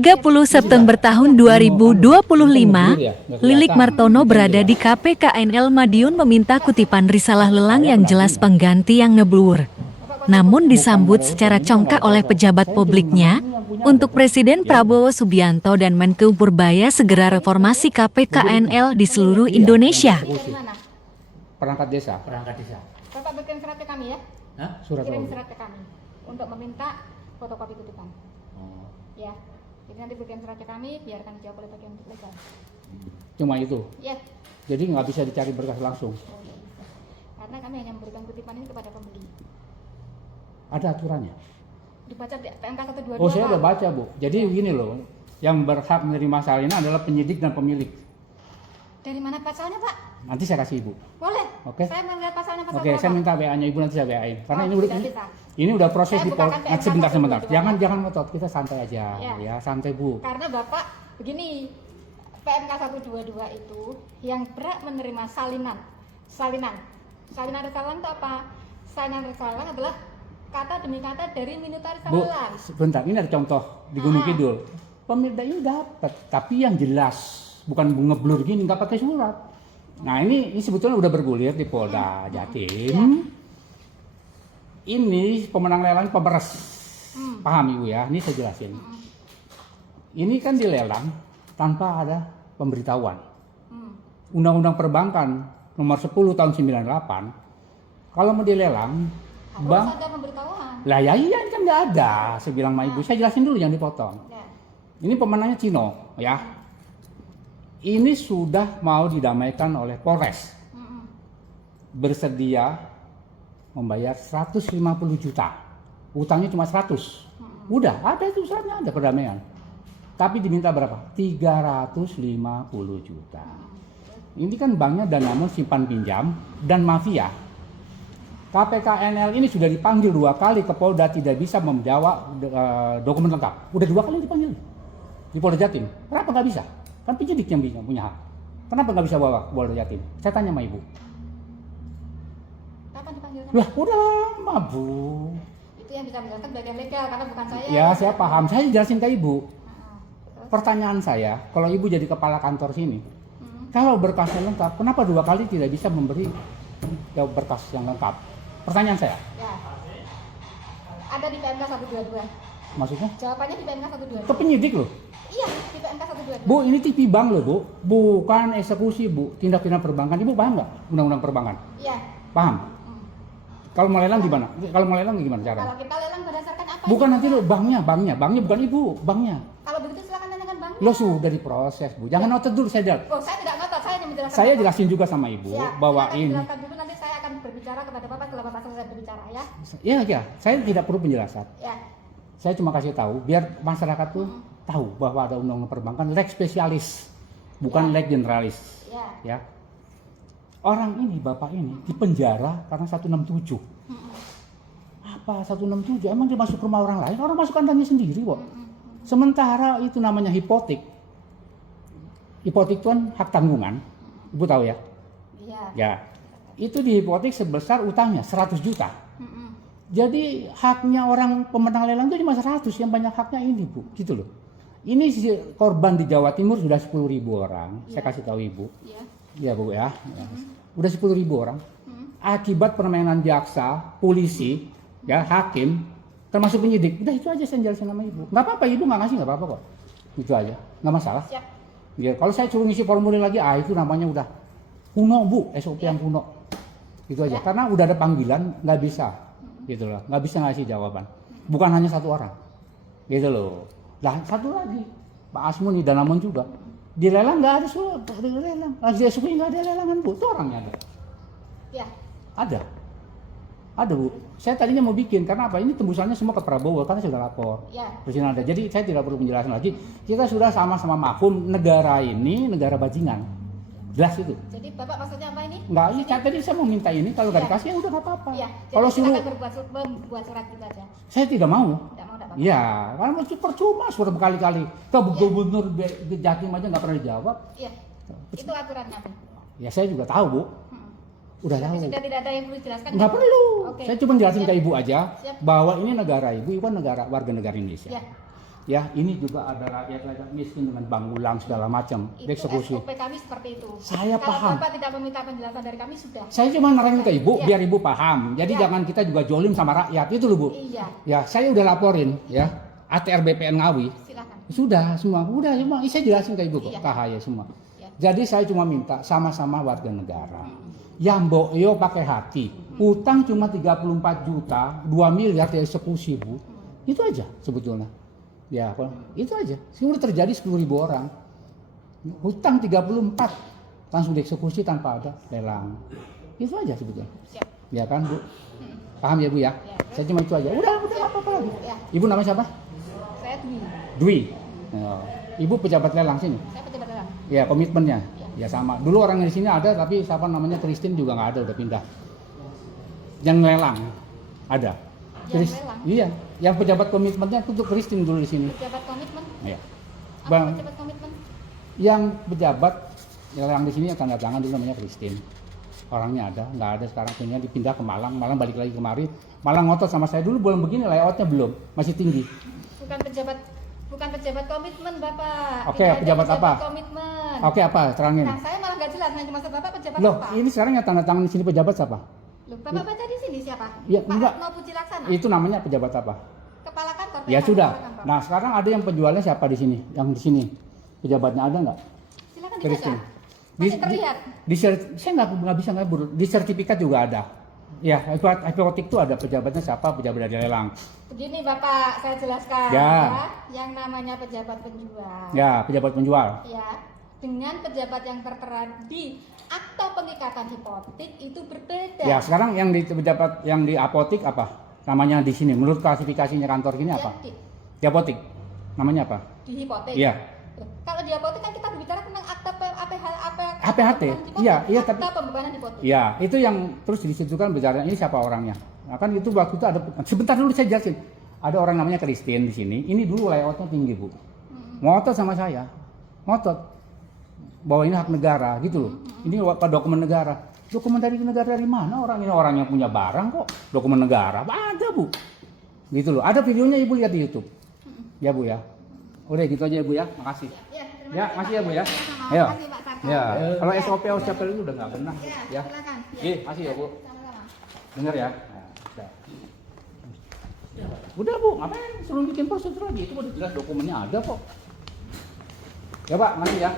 September tahun 2025, Lilik Martono berada di KPKNL Madiun meminta kutipan risalah lelang yang jelas pengganti yang ngeblur. Namun disambut secara congkak oleh pejabat publiknya, untuk Presiden Prabowo Subianto dan Menko Purbaya segera reformasi KPKNL di seluruh Indonesia. Perangkat desa. Bapak bikin surat ke kami ya? Hah? Surat Kirim apa? surat ke kami untuk meminta fotokopi kutipan. Oh. Ya. Jadi nanti bikin surat ke kami, biarkan dijawab oleh bagian legal. Cuma itu. Ya. Jadi nggak bisa dicari berkas langsung. Karena kami hanya memberikan kutipan ini kepada pembeli. Ada aturannya. Dibaca di PMK 122. Oh, saya udah baca, Bu. Jadi gini loh, yang berhak menerima salinan adalah penyidik dan pemilik. Dari mana pasalnya, Pak? Nanti saya kasih Ibu. Boleh. Oke. Saya melihat pasalnya pasal Oke, berapa? saya minta WA-nya Ibu, nanti saya WA-in. Karena Oh, ini tidak bisa. ini udah proses Saya di bukakan Polres. PMK Sebentar. 122. Jangan ngotot, kita santai aja. Ya, santai, Bu. Karena Bapak begini, PMK 122 itu yang berhak menerima salinan. Salinan resalan itu apa? Salinan resalan adalah kata demi kata dari minuta Bu, resalan. sebentar, ini ada contoh di Gunung Kidul. Pemirsa ini dapat, tapi yang jelas, bukan ngeblur gini, nggak pakai surat. Nah ini sebetulnya udah bergulir di Polda Jatim. Ini pemenang lelang pemeres. Paham Ibu ya? Ini saya jelasin. Ini kan dilelang tanpa ada pemberitahuan. Undang-Undang Perbankan nomor 10 tahun 98, kalau mau dilelang, Harus ada pemberitahuan. lah ya iya kan nggak ada. Saya bilang sama Ibu, saya jelasin dulu yang dipotong. Ya. Ini pemenangnya Cino, ya. Ini sudah mau didamaikan oleh Polres. Bersedia membayar 150 juta. Utangnya cuma 100. Udah, ada itu suratnya, ada perdamaian. Tapi diminta berapa? 350 juta. Ini kan banknya Danamon simpan pinjam dan mafia. KPKNL ini sudah dipanggil 2 kali ke Polda, tidak bisa menjawab dokumen lengkap. Udah 2 kali dipanggil di Polda Jatim. Kenapa nggak bisa? Kan penyidik yang punya hak. Kenapa nggak bisa bawa ke Polda Jatim? Saya tanya sama Ibu. Kapan dipanggil? Lah udah lama, Bu. Itu yang bisa menjelaskan bagian legal karena bukan saya. Ya saya paham. Saya jelasin ke Ibu. Terus? Pertanyaan saya, kalau Ibu jadi kepala kantor sini, kalau berkasnya lengkap, kenapa 2 kali tidak bisa memberi berkas yang lengkap? Pertanyaan saya. Ya. Ada di PMK 122. Maksudnya? Jawabannya di PMK 122. Ke penyidik loh. Iya, di PMK 122. Bu, ini TV bank loh, Bu. Bukan eksekusi, Bu. Tindak pidana perbankan. Ibu paham nggak undang-undang perbankan? Iya. Paham? Kalau mau lelang gimana? Kalau mau lelang gimana cara? Kalau kita lelang berdasarkan apa? Bukan ini? nanti lo banknya bukan Ibu, banknya. Kalau begitu silakan tanyakan banknya. Lo sudah diproses, Bu. Jangan notot dulu saya jawab. Oh, saya tidak ngotot, saya hanya menjelaskan. Saya Bapak. jelasin juga sama Ibu Siap. bahwa Silakan ini. jelaskan dulu, nanti saya akan berbicara kepada Bapak setelah Bapak selesai berbicara ya. Ya, saya tidak perlu penjelasan. Ya. Saya cuma kasih tahu biar masyarakat tuh tahu bahwa ada undang-undang perbankan leg spesialis, bukan leg generalis. Ya. Ya. Orang ini, Bapak ini dipenjara karena 167. Apa 167? Emang dia masuk ke rumah orang lain? Orang masuk kandangnya sendiri kok. Sementara itu namanya hipotek. Hipotek itu kan hak tanggungan. Ibu tahu ya? Iya. Ya. Itu di hipotek sebesar utangnya 100 juta. Jadi haknya orang pemenang lelang itu cuma 100, yang banyak haknya ini, Bu. Gitu loh. Ini korban di Jawa Timur sudah 10.000 orang. Saya kasih tahu Ibu. Iya. Ya, Bu ya. Udah 10.000 orang. Akibat permainan jaksa, polisi, ya, hakim, termasuk penyidik. Udah itu aja saya jelasin sama Ibu. Nggak apa-apa, Ibu nggak ngasih nggak apa-apa kok. Itu aja, nggak masalah. Siap. Ya, kalau saya suruh ngisi formulir lagi, itu namanya udah kuno, Bu, SOP yang kuno. Itu aja, karena udah ada panggilan, nggak bisa, gitu loh, nggak bisa ngasih jawaban. Bukan hanya 1 orang, gitu loh. Lah 1 lagi, Pak Asmuni Danamon juga. Di lelang nggak ada surat, di lelang. Di SOP nggak ada lelangan, Bu, itu orangnya ada. Ya. Ada, Bu. Saya tadinya mau bikin, karena apa? Ini tembusannya semua ke Prabowo, karena sudah lapor. Ya. Presiden ada. Jadi saya tidak perlu penjelasan lagi. Kita sudah sama-sama maklum negara ini negara bajingan. Jelas itu. Jadi Bapak maksudnya apa ini? Enggak, ini tadi saya mau minta ini, kalau nggak Ya. dikasih ya udah nggak apa-apa. Iya. Kalau Jadi suruh, silakan membuat surat gitu aja. saya tidak mau. Tidak mau, tidak apa-apa. Iya, karena masih percuma sudah berkali-kali. Ke gubernur di Jatim aja nggak pernah dijawab. Iya. Itu aturannya, Bu. Ya saya juga tahu, Bu. Udah Tapi tahu. sudah tidak ada yang perlu dijelaskan. Nggak perlu. Oke. Saya cuma jelasin Siap. ke Ibu aja Siap. bahwa ini negara Ibu kan negara warga negara Indonesia. Ya. Ya, ini juga ada rakyat miskin dengan bangulan segala macam, Itu eksekusi. SOP kami seperti itu. Saya Kalau paham. Bapak tidak meminta penjelasan dari kami sudah. Saya cuma nerangin ke Ibu Iya. biar Ibu paham. Jadi Iya. jangan kita juga jolim sama rakyat itu loh Bu. Iya, Ya, saya udah laporin ya ATR BPN Ngawi. silakan. Sudah semua, udah semua. Saya jelasin ke Ibu kok, Iya. KHY semua. Ya. Jadi saya cuma minta sama-sama warga negara. Yang boyo pakai hati. Utang cuma 34 juta, 2 miliar dieksekusi Bu. Itu aja sebetulnya. Ya, itu aja. Sudah terjadi 10.000 orang. Hutang 34 langsung dieksekusi tanpa ada lelang. Itu aja sebetulnya. Siap. Ya kan Bu? Paham ya Bu ya? Ya. Saya cuma itu aja. Udah nggak apa-apa lagi. Ya. Ibu namanya siapa? Saya Dwi. Dwi. Ya. Ibu pejabat lelang sini. Saya pejabat lelang. Ya, komitmennya. Ya sama. Dulu orang di sini ada, tapi siapa namanya Christine juga nggak ada, udah pindah. Yang lelang ada. Yang lelang? Iya. Yang pejabat komitmennya itu Christine dulu di sini. Pejabat komitmen. Ya. Apa Bang, pejabat komitmen? yang pejabat lelang di sini yang tanda tangan dulu namanya Christine. Orangnya ada, nggak ada sekarang, punya dipindah ke Malang, Malang balik lagi kemari. Malang ngotot sama saya dulu belum begini, layoutnya belum, masih tinggi. Bukan pejabat komitmen Bapak. Oke, Tidak ada pejabat apa? Komitmen. Oke, apa? Terangin. Nah, saya malah nggak jelas. Nah, maksud Bapak pejabat Loh, apa? ini sekarang yang tanda tangan di sini pejabat siapa? Loh, Bapak baca di sini siapa? Ya, Pak enggak. Retno Puji Laksana. Itu namanya pejabat apa? Kepala kantor. Ya PK sudah. kepala kantor. Nah sekarang ada yang penjualnya siapa di sini? Yang di sini pejabatnya ada nggak? Silakan dibaca. Christine. Masih terlihat. Saya nggak bisa nggak di sertifikat juga ada. Ya, apotek itu ada pejabatnya siapa? Pejabat dari lelang. Begini Bapak, saya jelaskan Ya. Yang namanya pejabat penjual. Ya, pejabat penjual. Ya, dengan pejabat yang tertera di akta pengikatan hipotek itu berbeda. Ya, sekarang yang di pejabat yang di apotek apa? Namanya di sini. Menurut klasifikasinya kantor ini apa? Ya, Di apotek. Namanya apa? di hipotek. Iya. Kalau di apotek kan kita berbicara tentang akta APHT. Iya, akta tapi pembebanan hipotek. ya, itu yang terus disitukan bicara ini siapa orangnya. Nah, kan itu waktu itu ada sebentar dulu saya jelasin. Ada orang namanya Christine di sini. Ini dulu layoutnya tinggi, Bu. Ngotot sama saya. Ngotot. Bahwa ini hak negara gitu loh. Ini dokumen negara. Dokumen dari negara dari mana orang ini? Orang yang punya barang kok. Dokumen negara. Ada, Bu. Gitu loh. Ada videonya Ibu lihat di YouTube. Ya, Bu ya. Udah gitu aja ya, Bu ya. Makasih. Ya, Ya, terima makasih ya, Bu ya. Sama-sama. Ayo. Makasih, Pak Sarkar. Ya, kalau Ya. SOP siapa itu udah nggak benar. Ya. Silakan. Makasih ya, Bu. Sama-sama. Dengar ya. Nah, udah Bu, ngapain suruh bikin prosedur lagi? Itu udah jelas dokumennya ada kok. Ya Pak, makasih ya.